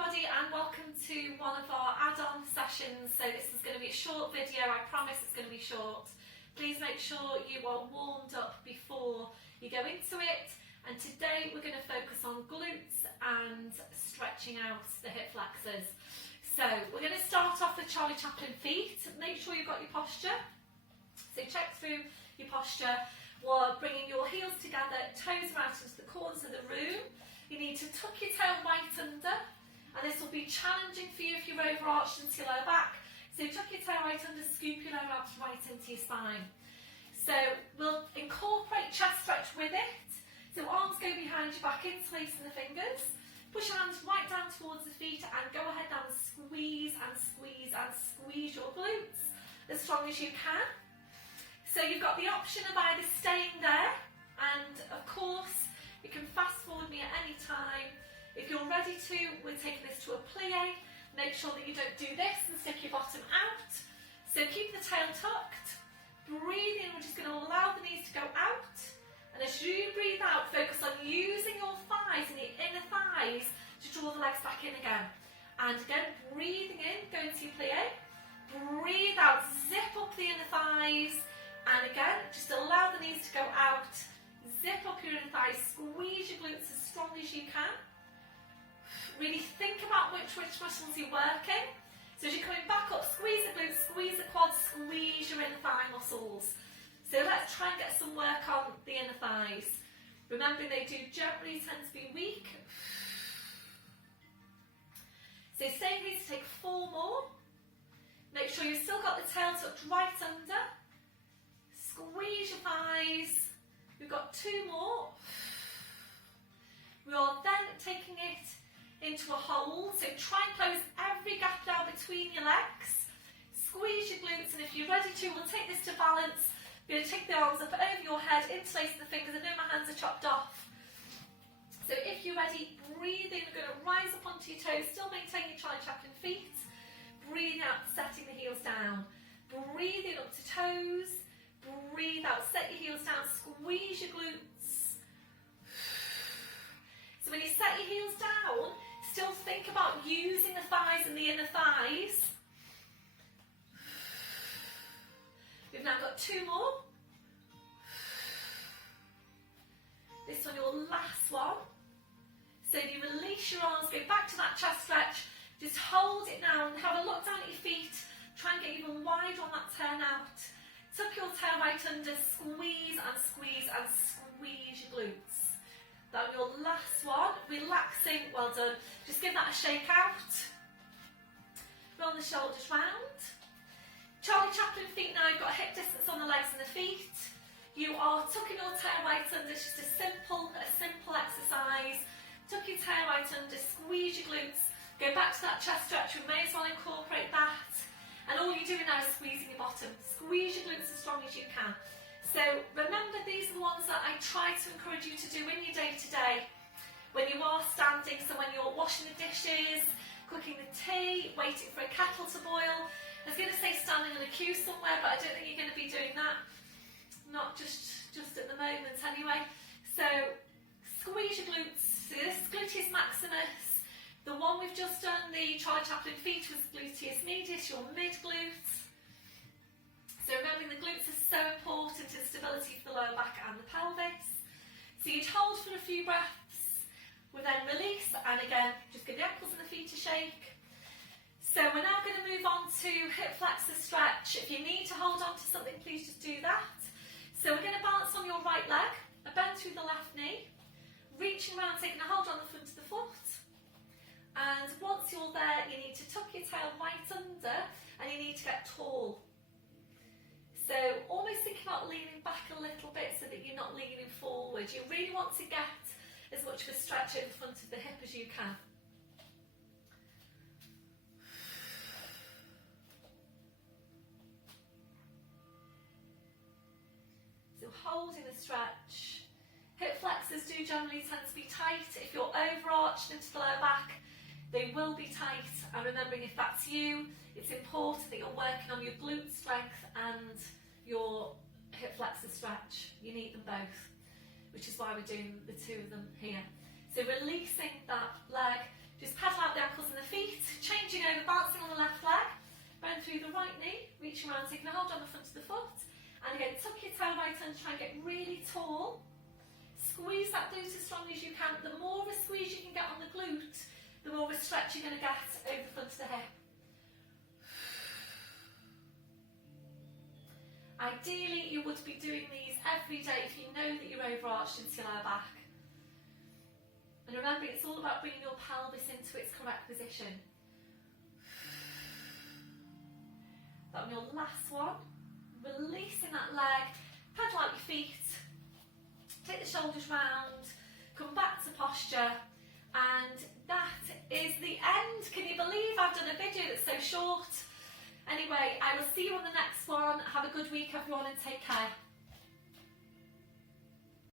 everybody and welcome to one of our add-on sessions. So this is going to be a short video, I promise it's going to be short. Please make sure you are warmed up before you go into it. And today we're going to focus on glutes and stretching out the hip flexors. So we're going to start off with Charlie Chaplin feet. Make sure you've got your posture. So check through your posture while bringing your heels together, toes out into the corners of the room. You need to tuck your tail right under, and this will be challenging for you if you're overarched into your lower back. So tuck your tail right under, scoop your lower abs right into your spine. So we'll incorporate chest stretch with it. So arms go behind your back, interlacing the fingers. Push your hands right down towards the feet and go ahead and squeeze and squeeze and squeeze your glutes as strong as you can. So you've got the option of either staying there, and of course you can fast forward me at any time. If you're ready to, we're taking this to a plie. Make sure that you don't do this and stick your bottom out. So keep the tail tucked. Breathe in, we're just going to allow the knees to go out. And as you breathe out, focus on using your thighs and your inner thighs to draw the legs back in again. And again, breathing in, go into your plie. Breathe out, zip up the inner thighs. And again, just allow the knees to go out. Zip up your inner thighs, squeeze your glutes as strong as you can. Really think about which muscles you're working. So as you're coming back up, squeeze the glutes, squeeze the quads, squeeze your inner thigh muscles. So let's try and get some work on the inner thighs. Remembering they do generally tend to be weak. So stay here to take 4 more. Make sure you've still got the tail tucked right under. Squeeze your thighs. We've got 2 more. We are then taking it into a hold. So try and close every gap down between your legs. Squeeze your glutes, and if you're ready to, we'll take this to balance. We're going to take the arms up over your head, interlace the fingers. I know my hands are chopped off. So if you're ready, breathe in. We're going to rise up onto your toes, still maintain your Charlie Chaplin feet. Breathe out, setting the heels down. Breathe in up to toes. Breathe out, set your heels down, squeeze your glutes. So when you set your heels down, still think about using the thighs and the inner thighs. We've now got 2 more. This one, your last one. So if you release your arms, go back to that chest stretch, just hold it now and have a look down at your feet. Try and get even wider on that turn out. Tuck your tail right under, squeeze and squeeze and squeeze your glutes. Then your last one, relaxing, well done. Just give that a shake out. Roll the shoulders round. Charlie Chaplin feet now, you've got hip distance on the legs and the feet. You are tucking your tail right under, just a simple exercise. Tuck your tail right under, squeeze your glutes. Go back to that chest stretch, we may as well incorporate that. And all you're doing now is squeezing your bottom. Squeeze your glutes as strong as you can. So remember, these are the ones that I try to encourage you to do in your day-to-day. When you are standing, so when you're washing the dishes, cooking the tea, waiting for a kettle to boil. I was going to say standing in a queue somewhere, but I don't think you're going to be doing that. Not just at the moment anyway. So squeeze your glutes. So this is gluteus maximus. The one we've just done, the Charlie Chaplin feet, was gluteus medius, your mid-glute. So remembering the glutes are so important to stability for the lower back and the pelvis. So you'd hold for a few breaths, we'll then release, and again, just give the ankles and the feet a shake. So we're now going to move on to hip flexor stretch. If you need to hold on to something, please just do that. So we're going to balance on your right leg, a bend through the left knee, reaching around, taking a hold on the front of the foot. And once you're there, you need to tuck your tail right under and you need to get tall. So almost think about leaning back a little bit so that you're not leaning forward. You really want to get as much of a stretch over the front of the hip as you can. So holding the stretch. Hip flexors do generally tend to be tight. If you're overarched into the lower back, they will be tight, and remembering if that's you, it's important that you're working on your glute strength and your hip flexor stretch. You need them both, which is why we're doing the 2 of them here. So releasing that leg, just paddle out the ankles and reaching around, taking a hold on the front of the foot. And again, tuck your toe right and try and get really tall. Squeeze that glute as strong as you can. The more of a squeeze you can get on the glute, the more of a stretch you're going to get over the front of the hip. Ideally, you would be doing these every day if you know that you're overarched into your lower back. And remember, it's all about bringing your pelvis into its correct position. That on your last one, releasing that leg, pedal out your feet, take the shoulders round, come back to posture, and that is the end. Can you believe I've done a video that's so short? Anyway, I will see you on the next one. Have a good week, everyone, and take care.